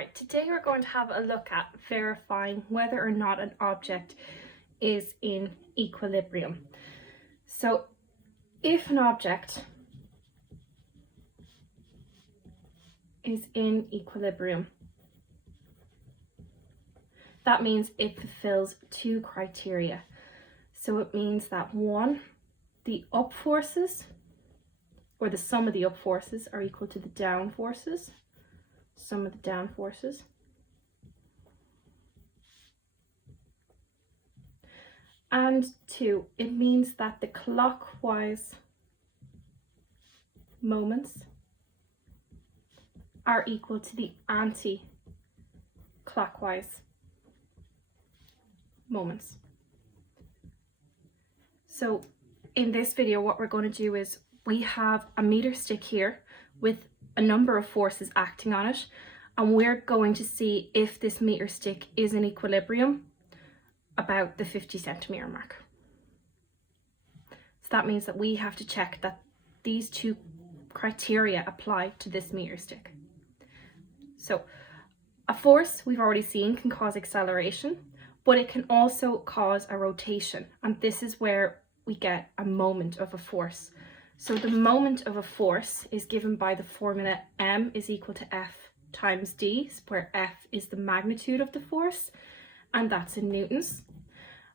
Alright, today we're going to have a look at verifying whether or not an object is in equilibrium. So if an object is in equilibrium, that means it fulfills two criteria. So it means that one, the up forces, or the sum of the up forces, are equal to the down forces. Sum of the down forces. And two, it means that the clockwise moments are equal to the anti-clockwise moments. So in this video, what we're going to do is we have a meter stick here with a number of forces acting on it, and we're going to see if this meter stick is in equilibrium about the 50 centimeter mark. So that means that we have to check that these two criteria apply to this meter stick. So a force, we've already seen, can cause acceleration, but it can also cause a rotation, and this is where we get a moment of a force. So the moment of a force is given by the formula m is equal to F times d, where F is the magnitude of the force, and that's in newtons.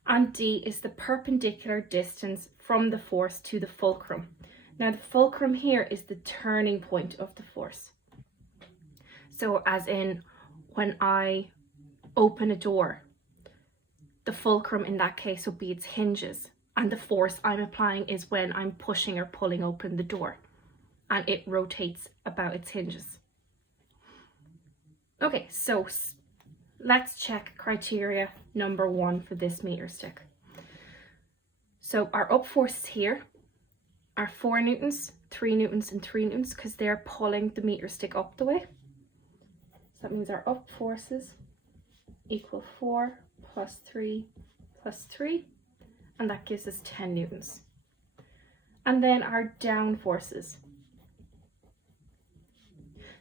And d is the perpendicular distance from the force to the fulcrum. Now the fulcrum here is the turning point of the force. So as in when I open a door, the fulcrum in that case would be its hinges. And the force I'm applying is when I'm pushing or pulling open the door, and it rotates about its hinges. Okay, so let's check criteria number one for this meter stick. So our up forces here are 4 newtons, 3 newtons and 3 newtons, because they're pulling the meter stick up the way. So that means our up forces equal 4 plus 3 plus 3. And that gives us 10 newtons. And then our down forces.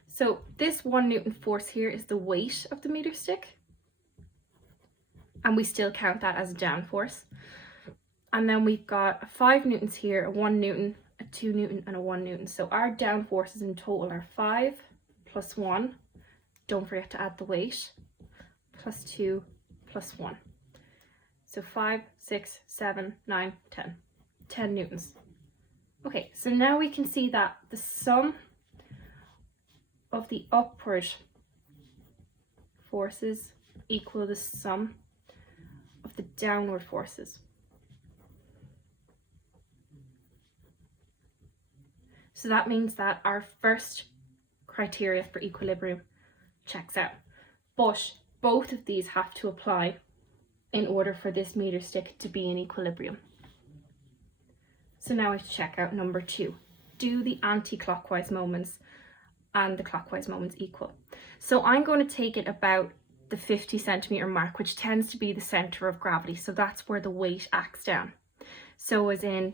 So this 1 Newton force here is the weight of the meter stick, and we still count that as a down force. And then we've got a 5 newtons here, a 1 Newton, a 2 Newton and a 1 Newton. So our down forces in total are 5 plus 1, don't forget to add the weight, plus 2 plus 1. So 5, 6, 7, 9, 10. 10 newtons. Okay, so now we can see that the sum of the upward forces equal the sum of the downward forces. So that means that our first criteria for equilibrium checks out. But both of these have to apply in order for this meter stick to be in equilibrium. So now we have to check out number 2. Do the anti-clockwise moments and the clockwise moments equal? So I'm going to take it about the 50 centimeter mark, which tends to be the center of gravity. So that's where the weight acts down. So as in,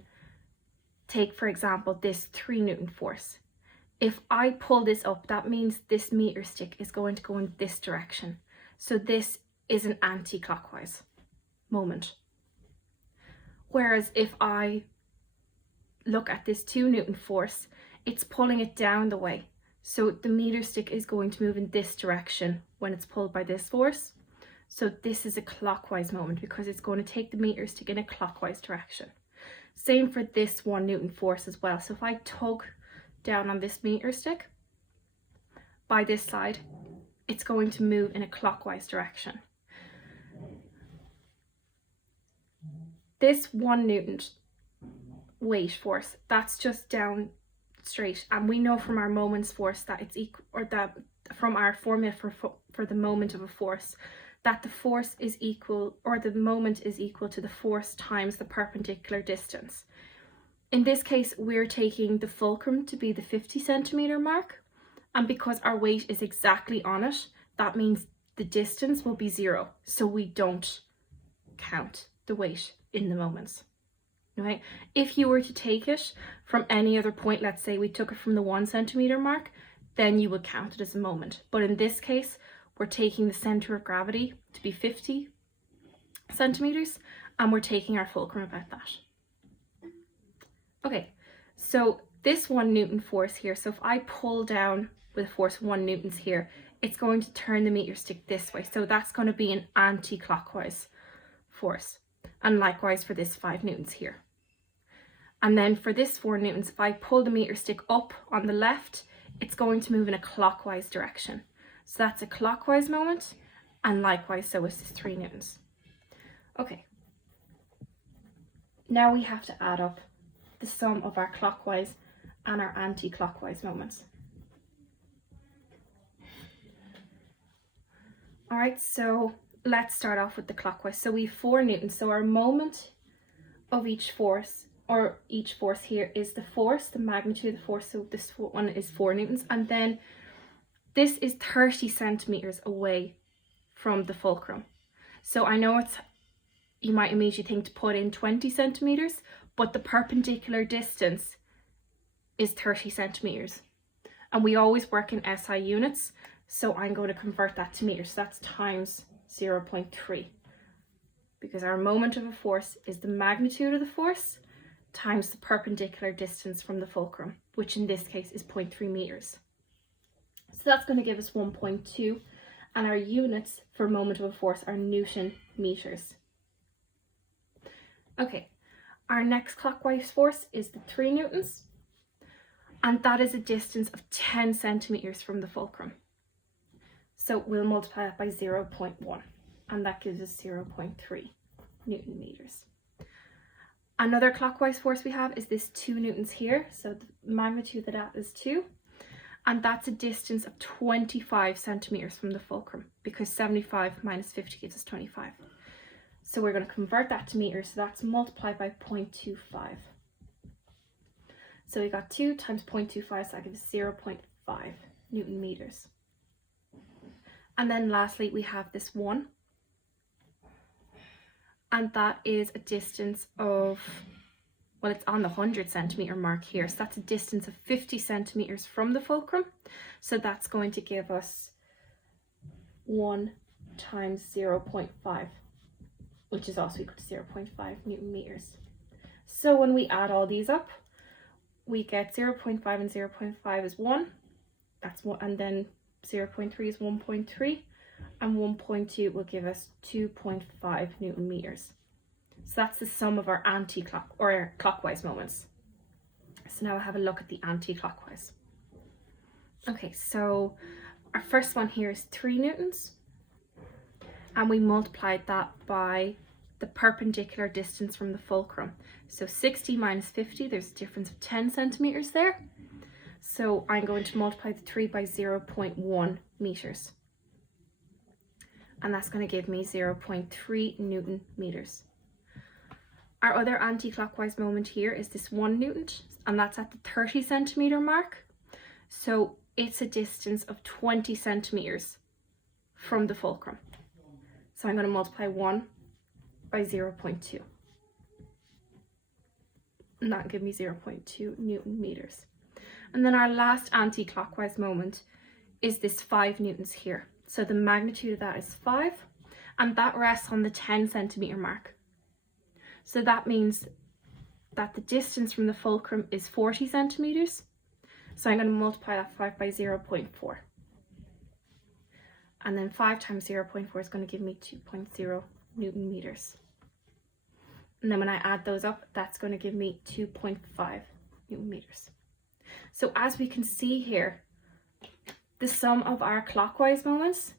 take for example this 3 Newton force. If I pull this up, that means this meter stick is going to go in this direction. So this is an anti-clockwise moment. Whereas if I look at this 2 Newton force, it's pulling it down the way. So the meter stick is going to move in this direction when it's pulled by this force. So this is a clockwise moment because it's going to take the meter stick in a clockwise direction. Same for this 1 Newton force as well. So if I tug down on this meter stick by this side, it's going to move in a clockwise direction. This 1 Newton weight force, that's just down straight, and we know from our moments force that it's equal, or that from our formula for the moment of a force, that the force is equal, or the moment is equal to the force times the perpendicular distance. In this case, we're taking the fulcrum to be the 50 centimeter mark, and because our weight is exactly on it, that means the distance will be 0, so we don't count the weight in the moments. Right? If you were to take it from any other point, let's say we took it from the 1 centimeter mark, then you would count it as a moment. But in this case, we're taking the center of gravity to be 50 centimeters, and we're taking our fulcrum about that. Okay, so this 1 Newton force here, so if I pull down with force 1 newtons here, it's going to turn the meter stick this way. So that's going to be an anti-clockwise force. And likewise for this 5 newtons here. And then for this 4 newtons, if I pull the meter stick up on the left, it's going to move in a clockwise direction. So that's a clockwise moment, and likewise so is this 3 newtons. Okay. Now we have to add up the sum of our clockwise and our anti-clockwise moments. All right, so let's start off with the clockwise. So we have 4 newtons. So our moment of each force, or each force here, is the force, the magnitude of the force. So this one is 4 newtons. And then this is 30 centimeters away from the fulcrum. So I know you might immediately think to put in 20 centimeters, but the perpendicular distance is 30 centimeters. And we always work in SI units. So I'm going to convert that to meters. So that's times 0.3, because our moment of a force is the magnitude of the force times the perpendicular distance from the fulcrum, which in this case is 0.3 meters. So that's going to give us 1.2, and our units for moment of a force are Newton meters. Okay, our next clockwise force is the 3 newtons, and that is a distance of 10 centimeters from the fulcrum. So we'll multiply that by 0.1, and that gives us 0.3 Newton meters. Another clockwise force we have is this 2 newtons here. So the magnitude of that is 2, and that's a distance of 25 centimeters from the fulcrum, because 75 minus 50 gives us 25. So we're going to convert that to meters, so that's multiplied by 0.25. So we got 2 times 0.25, so that gives 0.5 Newton meters. And then lastly, we have this 1. And that is a distance of, well, it's on the 100 centimeter mark here. So that's a distance of 50 centimeters from the fulcrum. So that's going to give us 1 times 0.5, which is also equal to 0.5 Newton meters. So when we add all these up, we get 0.5 and 0.5 is 1. That's 1, and then 0.3 is 1.3, and 1.2 will give us 2.5 Newton meters. So that's the sum of our clockwise moments. So now I'll have a look at the anti-clockwise. Okay, so our first one here is 3 newtons, and we multiplied that by the perpendicular distance from the fulcrum. So 60 minus 50, there's a difference of 10 centimeters there. So I'm going to multiply the 3 by 0.1 meters. And that's going to give me 0.3 Newton meters. Our other anti-clockwise moment here is this 1 Newton, and that's at the 30 centimeter mark. So it's a distance of 20 centimeters from the fulcrum. So I'm going to multiply 1 by 0.2. And that'll give me 0.2 Newton meters. And then our last anti-clockwise moment is this 5 newtons here. So the magnitude of that is 5, and that rests on the 10 centimeter mark. So that means that the distance from the fulcrum is 40 centimeters. So I'm going to multiply that 5 by 0.4. And then 5 times 0.4 is going to give me 2.0 Newton meters. And then when I add those up, that's going to give me 2.5 Newton meters. So as we can see here, the sum of our clockwise moments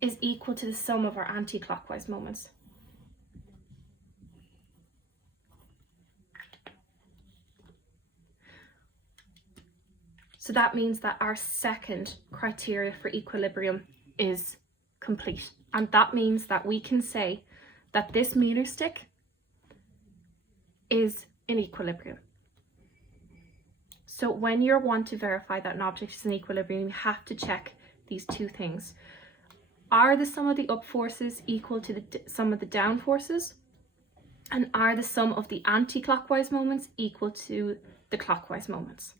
is equal to the sum of our anti-clockwise moments. So that means that our second criteria for equilibrium is complete. And that means that we can say that this meter stick is in equilibrium. So when you want to verify that an object is in equilibrium, you have to check these two things. Are the sum of the up forces equal to the sum of the down forces? And are the sum of the anti-clockwise moments equal to the clockwise moments?